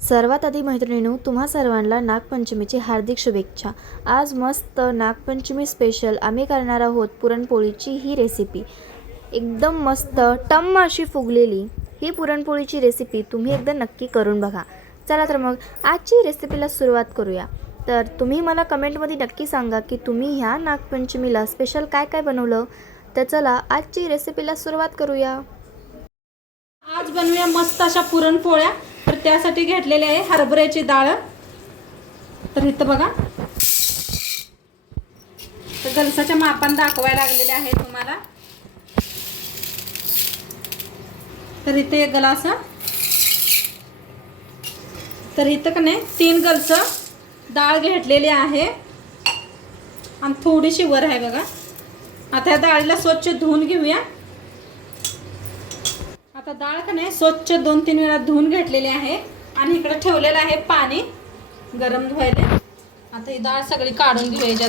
सर्वात आधी मैत्रिणींनो, तुम्हा सर्वांना नागपंचमीची हार्दिक शुभेच्छा। आज मस्त नागपंचमी स्पेशल आम्ही करणार आहोत पुरणपोळीची ही रेसिपी। एकदम मस्त टम्म अशी फुगलेली ही पुरणपोळीची रेसिपी तुम्ही एकदा नक्की करून बघा। चला तर मग आजची रेसिपीला सुरुवात करूया। तर तुम्ही मला कमेंटमध्ये नक्की सांगा की तुम्ही ह्या नागपंचमीला स्पेशल काय काय बनवलं। तर चला आजची रेसिपीला सुरुवात करूया। आज बनवूया मस्त अशा पुरणपोळ्या। तर त्यासाठी घेतलेले आहे हरभऱ्याची डाळ। तर इथं बघा, तर गलसाच्या मापाने दाखवायला लागलेले आहे तुम्हाला। तर इथे एक गलास, तर इथं का नाही 3 गलस डाळ घेतलेली आहे आणि थोडीशी वर आहे बघा। आता या डाळीला स्वच्छ धुवून घेऊया। आता डाळ का नाही स्वच्छ 2-3 वेळा धुवून घेतलेली आहे आणि इकडे ठेवलेलं आहे पाणी गरम व्हायला। आता ही डाळ सगळी काढून घेऊया।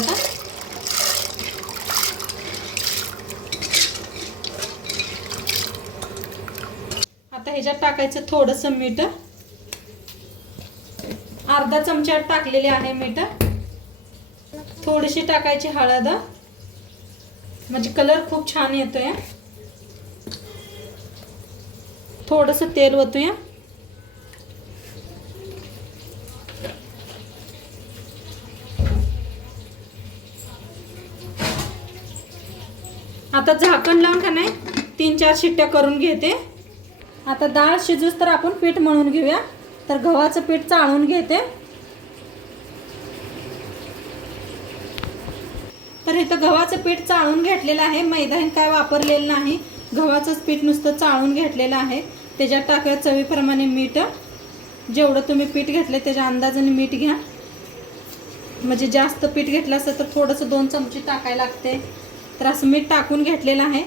आता ह्याच्यात टाकायचं थोडंसं मीठ, अर्धा चमचा टाकलेले आहे मीठ। थोडीशी टाकायची हळद, म्हणजे कलर खूप छान येतोय। थोडंसं तेल ओतूया। आता झाकण लावून का नाही 3-4 शिट्ट्या करून घेते। आता डाळ शिजूस तर आपण पीठ मळून घेऊया। तर गव्हाचं पीठ चाळून घेते। तर इथं गव्हाचं पीठ चाळून घेतलेलं आहे, मैदा काय वापरलेलं नाही, गव्हाचंच पीठ नुसतं चाळून घेतलेलं आहे। त्याच्यात टाका चवीप्रमाणे मीठ, जेवढं तुम्ही पीठ घेतले त्याच्या अंदाजाने मीठ घ्या। म्हणजे जास्त पीठ घेतलं असतं तर थोडंसं 2 चमचे टाकायला लागते। तर असं मीठ टाकून घेतलेलं आहे।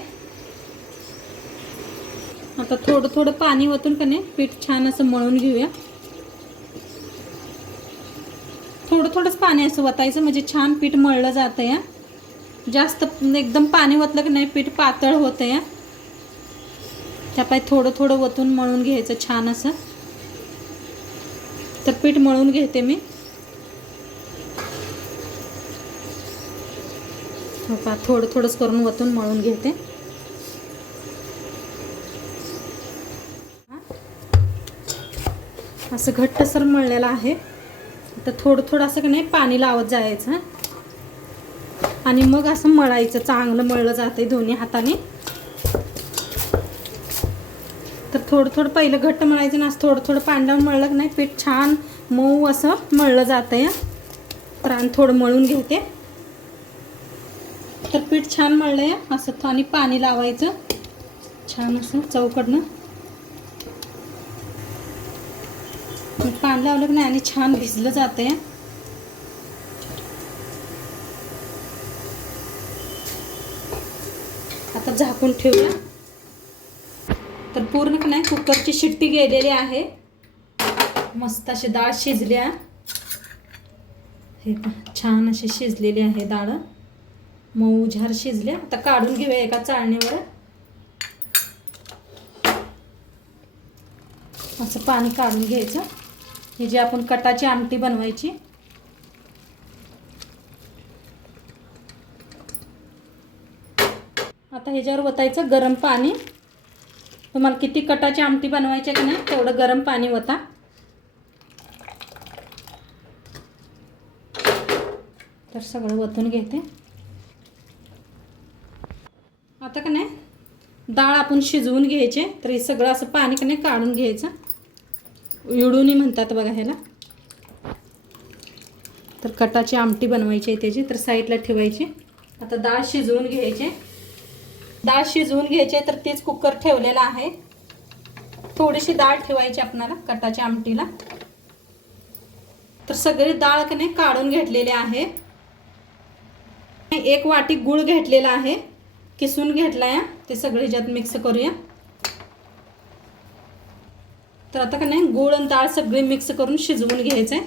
आता थोडं थोडं पाणी ओतून का नाही पीठ छान असं मळून घेऊया। थोडं थोडंच पाणी असं ओतायचं, म्हणजे छान पीठ मळलं जातं या। जास्त एकदम पाणी ओतलं की नाही पीठ पातळ होतं या। त्यापाय थोडं थोडं ओतून मळून घ्यायचं छान असं। तर पीठ मळून घेते मी। हो पा, थोडं थोडंच करून ओतून मळून घेते। असं घट्टसर मळलेलं आहे। तर थोडं थोडं असं की नाही पाणी लावत जायचं आणि मग असं मळायचं। चांगलं मळलं जाते दोन्ही हाताने। तर थोडं थोडं पहिलं घट्ट मळायचं ना, थोडं थोडं पाणी लावून मळलं की नाही पीठ छान मऊ असं मळलं जातं या। तर आणि थोडं मळून घेते। तर पीठ छान मळलं या असं, आणि पाणी लावायचं छान असं चौकडनं। पाणी लावलं की नाही आणि छान भिजलं जातं या। आता झाकून ठेवूया। तर पूर्ण की नाही कुकरची शिट्टी गेलेली आहे। मस्त अशी डाळ शिजल्या, हे छान अशी शिजलेली आहे डाळ, मऊ झार शिजल्या। आता काढून घेऊया एका चाळणीवर। असं पाणी काढून घ्यायचं। हे जे आपण कटाची आमटी बनवायची, आता ह्याच्यावर ओतायचं गरम पाणी। तुम्हाला किती कटाची आमटी बनवायची की नाही तेवढं गरम पाणी ओता। तर सगळं ओतून घेते। आता का नाही डाळ आपण शिजवून घ्यायचे। तर हे सगळं असं पाणी का नाही काढून घ्यायचं। इडुनी म्हणतात बघा ह्याला। तर कटाची आमटी बनवायची आहे त्याची, तर साईडला ठेवायची। आता डाळ शिजवून घ्यायचे। डाळ शिजवून घ्यायचे तर तेच कुकर ठेवलेला आहे। थोडीशी डाळ ठेवायची आपल्याला कटाच्या आमटीला। तर सगळी डाळ का नाही काढून घेतलेली आहे। 1 वाटी गूळ घेतलेला आहे, किसून घेतलाय। ते सगळे ह्याच्यात मिक्स करूया। तर आता का नाही गूळ आणि डाळ सगळी मिक्स करून शिजवून घ्यायचंय।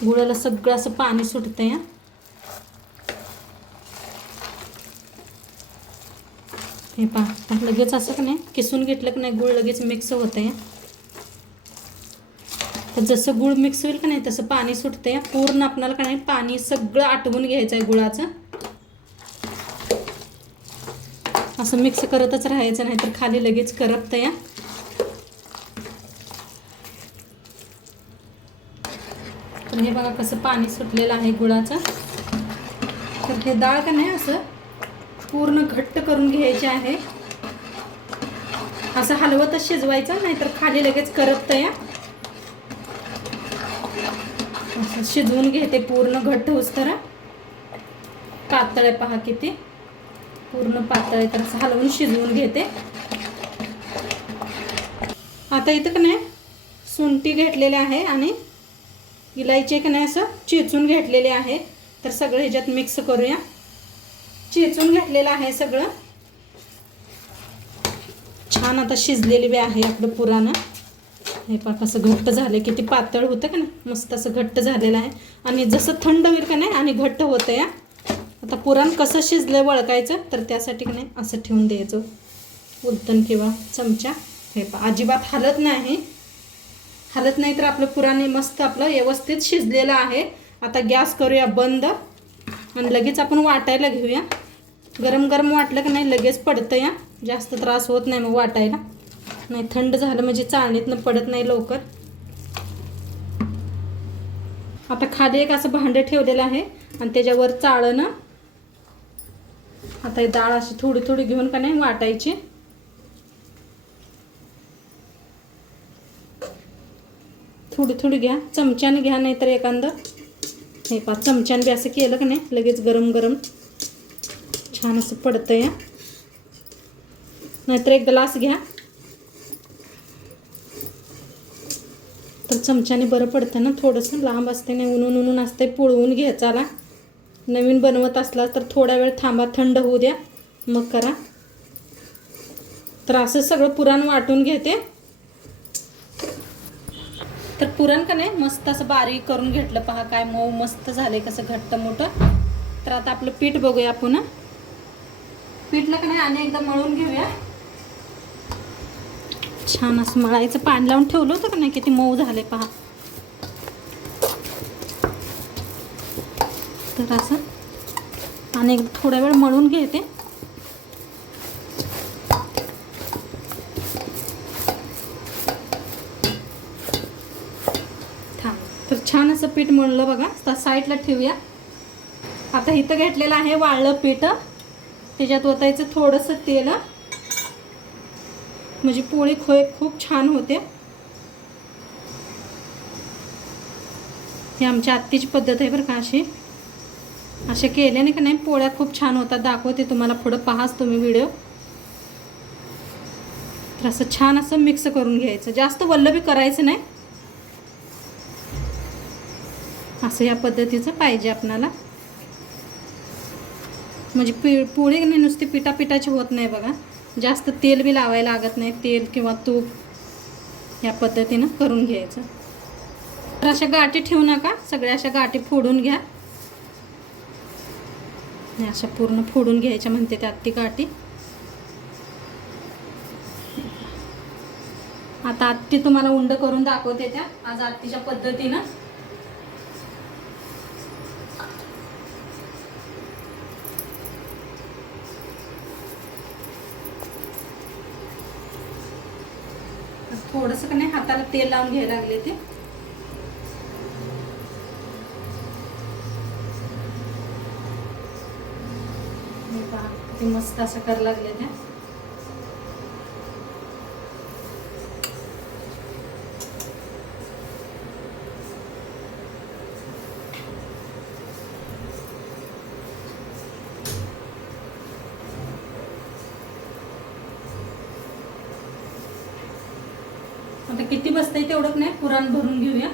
गुळाला सगळं असं पाणी सुटतंय। हे पहा लगेच असं का नाही किसून घेतलं की नाही गूळ लगेच मिक्स होतं आहे. तर जसं गूळ मिक्स होईल का नाही तसं पाणी सुटते. पूर्ण आपल्याला का नाही पाणी सगळं आटवून घ्यायचं आहे गुळाचं. असं मिक्स करतच राहायचं नाही तर खाली लगेच करपतं या. तर हे बघा कसं पाणी सुटलेलं आहे गुळाचं. तर हे डाळ का नाही असं पूर्ण घट्ट करून घ्यायचे आहे. असं हलवतच शिजवायचं नाही तर खाली लगेच करपतं या. असं शिजवून घेते पूर्ण घट्ट होईस्तोवर. पातळ आहे पहा किती पूर्ण पातळ आहे तर असं हलवून शिजवून घेते. आता इथं का नाही सुंठी घेतलेले आहे आणि इलायची का नाही असं चेचून घेतलेले आहे. तर सगळं ह्याच्यात मिक्स करूया. चेचून घेतलेलं आहे सगळं. छान आता शिजलेली बी आहे आपलं पुराण. हे पहा कसं घट्ट झालं किती पातळ होतं का नाही मस्त असं घट्ट झालेलं आहे. आणि जसं थंड होईल का नाही आणि घट्ट होतं या. आता पुराण कसं शिजलं वळकायचं तर त्यासाठी का नाही असं ठेवून द्यायचं उलटण किंवा चमचा. हे पहा अजिबात हलत नाही. हलत नाही तर आपलं पुराण मस्त आपलं व्यवस्थित शिजलेलं आहे. आता गॅस करूया बंद आणि लगेच आपण वाटायला घेऊया. गरम गरम वाटलं की नाही लगेच पडतं या. जास्त त्रास होत नाही मग वाटायला. नाही थंड झालं म्हणजे चाळणीतनं पडत नाही लवकर. आता खाली एक असं भांडं ठेवलेलं आहे आणि त्याच्यावर चाळणं. आता ही डाळ अशी थोडी थोडी घेऊन का नाही वाटायची. थोडी थोडी घ्या चमच्याने घ्या नाही तर एखादं हे पहा चमच्याने बी असं केलं का नाही लगेच गरम गरम छान असं पडतं या. नाहीतर एक ग्लास घ्या तर चमच्याने बरं पडतं ना. थोडंसं लांब असते नाही उन्हून असते पुळवून घ्यायचाला. नवीन बनवत असला तर थोडा वेळ थांबा थंड होऊ द्या मग करा. तर असं सगळं पुराण वाटून घेते. तर पुरण का नाही मस्त असं बारीक करून घेतलं पहा काय मऊ मस्त झाले कसं घट्ट मोठं. तर आता आपलं पीठ बघूया आपण. पीठला का नाही आणि एकदा मळून घेऊया. छान असं मळायचं पाणी लावून ठेवलं होतं का नाही किती मऊ झाले पहा. तर असं आणि एक थोडा वेळ मळून घेते. तर छान असं पीठ मळलं बघा. तर साईडला ठेवूया. आता इथं घेतलेलं आहे वाळलं पीठ. त्याच्यात ओतायचं थोडंसं तेल म्हणजे पोळी खूप छान होते. ही आमच्या आत्तीची पद्धत आहे बरं का. असे केल्याने का नाही पोळ्या खूप छान होतात. दाखवते तुम्हाला पुढं पाहाच तुम्ही व्हिडिओ. तर असं छान असं मिक्स करून घ्यायचं. जास्त वल्ल बी करायचं नाही. असं या पद्धतीचं पाहिजे आपणाला. म्हणजे पोळी नाही नुसती पिठाची होत नाही बघा. जास्त तेल बी लावायला लागत नाही. तेल किंवा तूप या पद्धतीनं करून घ्यायचं. तर अशा गाठी ठेवू नका. सगळ्या अशा गाठी फोडून घ्या. अशा पूर्ण फोडून घ्यायच्या म्हणते त्यात ती गाठी. आता आत्ती तुम्हाला उंड करून दाखवते त्या आज आत्तीच्या पद्धतीनं. थोडंसं का नाही हाताला तेल लावून घ्यायला लागले ते. ते मस्त असं करायला लागले त्या. आता किती बसतंय तेवढं नाही पुरण भरून घेऊया.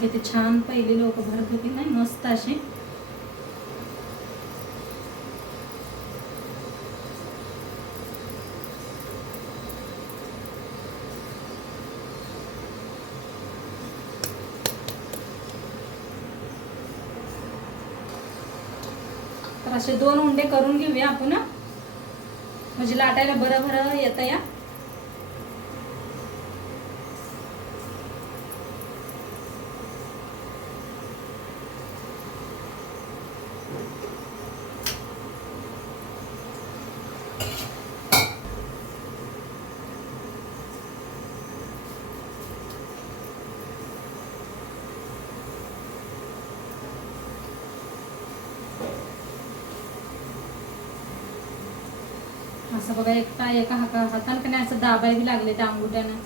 किती छान पहिले लोक भरत होती नाही मस्त अशी. तर असे 2 उंडे करून घेऊया आपण. म्हणजे लाटायला बरं बरं येतं या. असं बघा एका हातानं का नाही असं दाबायला लागले त्या अंगुठ्यानं.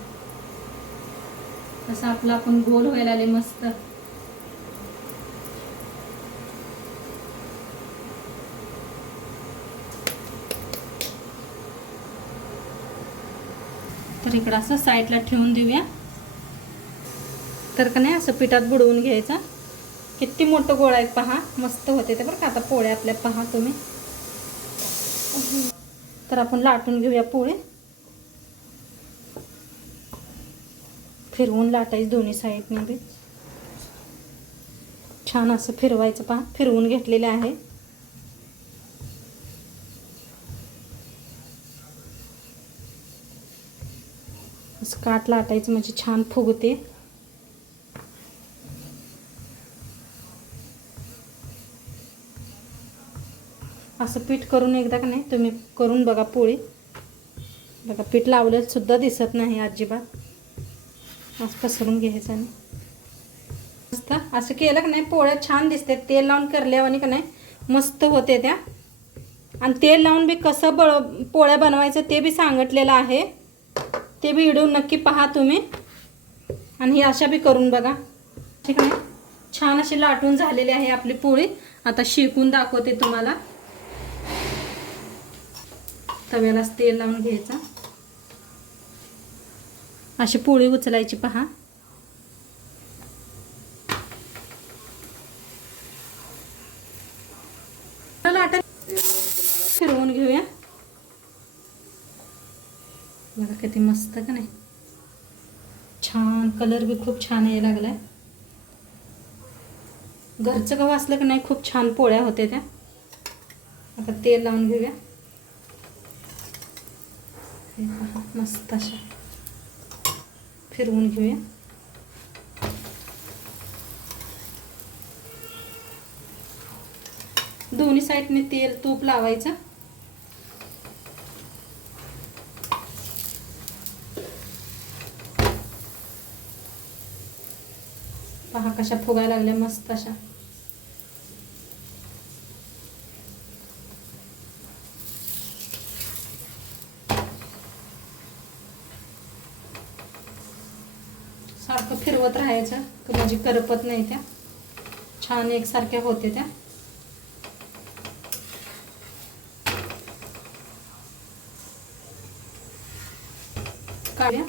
तसं आपलं आपण गोल व्हायला आले मस्त. तर इकडं असं साईडला ठेवून देऊया. तर का नाही असं पिठात बुडवून घ्यायचा. किती मोठं गोळा आहे पहा, मस्त होते ते बरं का. आता पोळ्या आपल्या पहा तुम्ही. तर आपण लाटून घेऊया पोळे. फिरवून लाटायचं दोन्ही साईडने बी. छान असं फिरवायचं पहा. फिरवून घेतलेले आहे. असं काट लाटायचं म्हणजे छान फुगते. असं पीठ करून एकदा का नाही तुम्ही करून बघा पोळी. बघा पीठ लावलं सुद्धा दिसत नाही अजिबात. असं पसरून घ्यायचं आणि मस्त असं केलं का नाही पोळ्या छान दिसते. तेल लावून करल्यावानी का नाही मस्त होते त्या. आणि तेल लावून बी कसं पोळ्या बनवायचं ते बी सांगितलेलं आहे. ते बी व्हिडिओ नक्की पहा तुम्ही. आणि ही अशा बी करून बघा. ठीक आहे. छान अशी लाटून झालेली आहे आपली पोळी. आता शेकून दाखवते तुम्हाला. तव्यालाच तेल लावून घ्यायचं. अशी पोळी उचलायची पहा. लाटा फिरवून घेऊया. बघा किती मस्त का नाही. छान कलर बी खूप छान यायला लागलाय. घरचं गहू असलं की नाही खूप छान पोळ्या होते त्या. आता तेल लावून घेऊया. हे पहा मस्त अशा फिरवून घेऊया. दोन्ही साईडने तेल तूप लावायचं. पहा कशा फुगायला लागल्या मस्त अशा. सारखं फिरवत राहायचं म्हणजे करपत नाही त्या. छान एकसारख्या होते त्या. काढूया.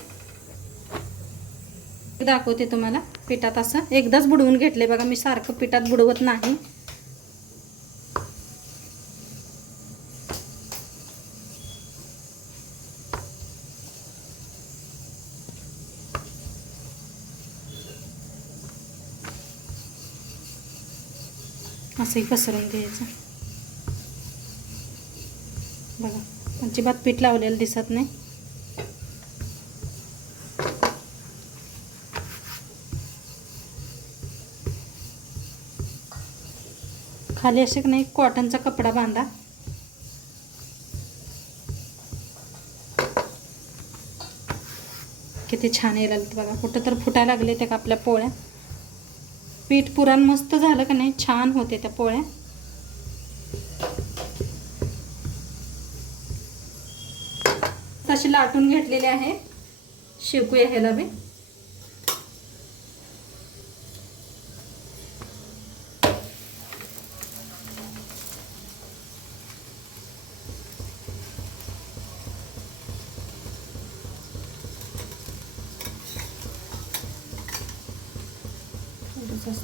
दाखवते तुम्हाला. पिठात असं एकदाच बुडवून घेतले बघा. मी सारखं पिठात बुडवत नाही. असंही पसरून घ्यायचं. बघा अजिबात पीठ लावलेलं दिसत नाही. खाली असे नाही कॉटनचा कपडा बांधा. किती छान यायला लागले बघा. कुठं तर फुटायला लागले त्या आपल्या पोळ्या. पीठ पुरण मस्त झालं का नाही छान होते त्या पोळ्या. तशी लाटून घेतलेले आहे. शेकूया ह्याला बी.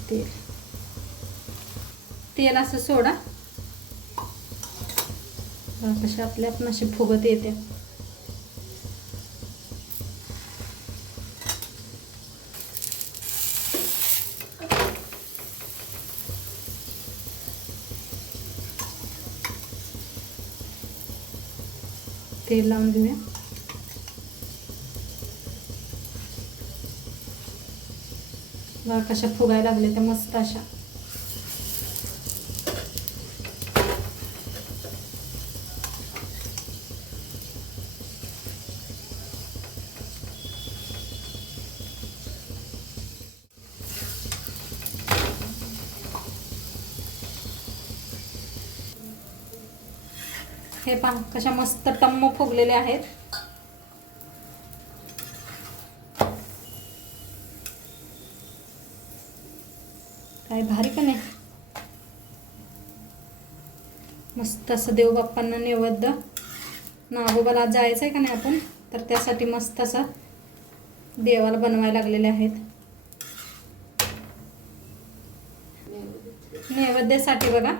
तेल तेल असं सोडा. कशा आपल्या आपण अशी फुगत येते. तेल लावून घेऊया. बघा कशा फुगायला लागल्या त्या मस्त अशा. हे पहा कशा मस्त टम्म फुगलेले आहेत. काय भारी का नाही. मस्त असं देवबाप्पांना नैवेद्य. नागोबाला जायचं आहे का नाही आपण, तर त्यासाठी मस्त असं देवाला बनवायला लागलेले आहेत. नैवेद्यासाठी बघा.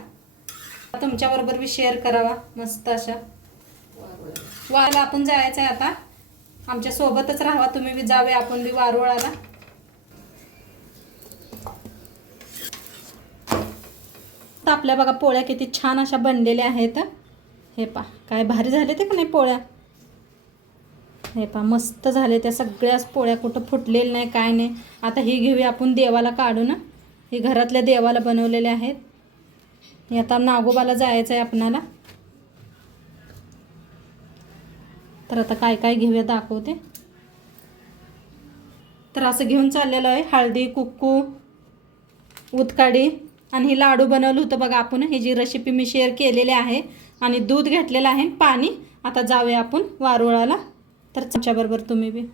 तुमच्याबरोबर मी शेअर करावा. मस्त अशा वारुळाला आपण जायचं आहे आता. आमच्या सोबतच राहावा तुम्ही बी, जावे आपण बी वारुळाला. तर आपल्या बघा पोळ्या किती छान अशा बनलेल्या आहेत. हे पहा काय भारी झाले ते का नाही पोळ्या. हे पहा मस्त झाले त्या सगळ्याच पोळ्या, कुठं फुटलेलं नाही काय नाही. आता ही घेऊया आपण देवाला काढून. हे घरातल्या देवाला बनवलेले आहेत. हे आता नागोबाला जायचं आहे आपणाला. तर आता काय काय घेऊया दाखवते. तर असं घेऊन चाललेलं आहे हळदी कुक्कू उदकाडी आणि हे लाडू बनवलं होतं बघा आपण. ही जी रेसिपी मी शेअर केलेली आहे. आणि दूध घेतलेलं आहे पाणी. आता जाऊया आपण वारुळाला. तर तुमच्याबरोबर तुम्ही बी.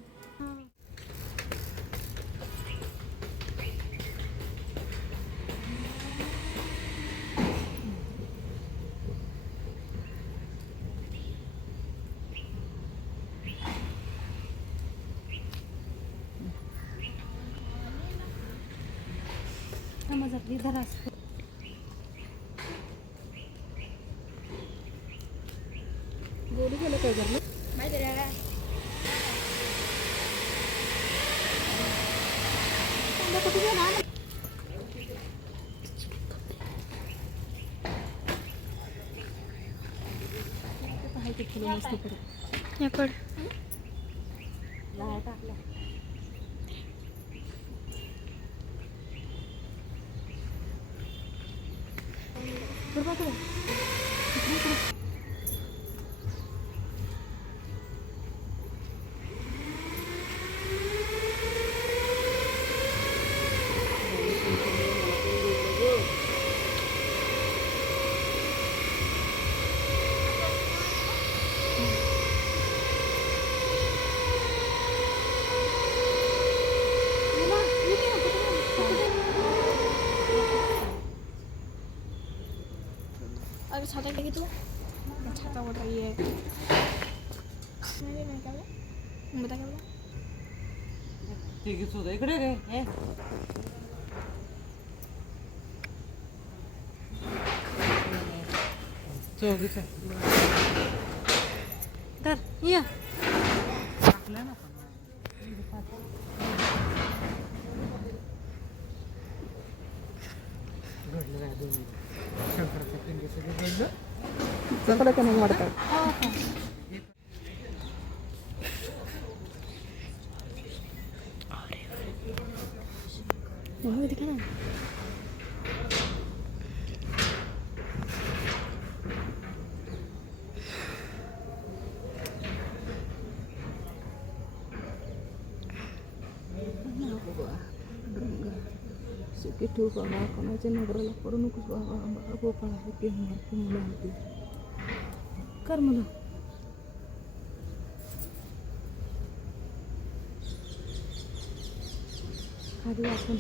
गोडी गेलं काय करलं माहिती आहे. कुठे गेला मस्ती करत टाकला. अरे छाता की तू छाता उठ रही है. नहीं क्या बोला बता क्या बोला. ठीक है सुधा इकडे रे. चौकीचा तर या टाकलं ना घडलं काय दोन्ही शंकराच्या पिंडीचं घडलं चांगलं का नाही वाटतं. दिखा ना सुखी ठेवू बाबा. कोणाच्या नगराला पडू नकोस बाबा. बाबा गोपाळ आहे ते मारते मुलं होती कर मला. खाली आपण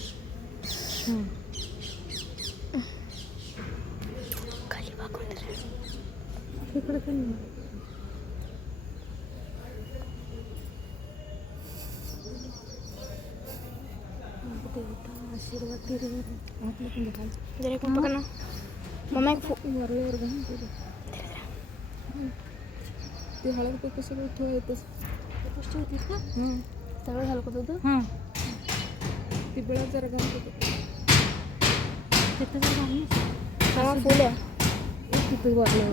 खाली वाकून इकडे पण आशीर्वाद तेरे को पकड़ना मम्मा एक वरवर घाल ते हळद पे कसं ठेवायचं गोष्टी होतीस का. सगळं झालं का तुझं. ती बिळात जरा घालतो तिथं जर घालून फुल आहे तिथं वाटलं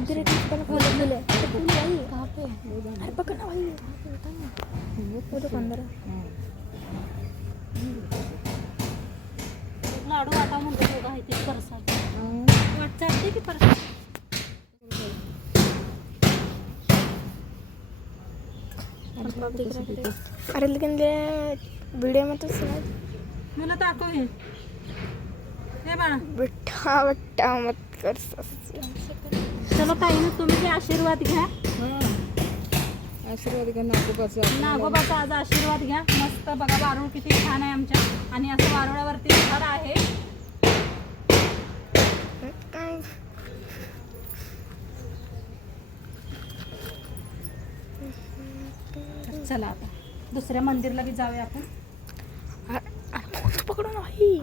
लाडू वाटा म्हणतो दोघं आहे ते परसाद वाट चालते की परसाद अरे लेकिन वीडियो में तो सुना मला दाखव हे बाळा बिठा बट्टा मत कर चला ताईनं तुम्ही बी आशीर्वाद घ्या आशीर्वाद घ्या नागोबाचा नागोबाचा आज आशीर्वाद घ्या मस्त बघा वारुळ किती छान आहे आमच्या आणि असं वारुळावरती झाड आहे चला आता दुसऱ्या मंदिरला बी जाऊया आपण पकडो नाही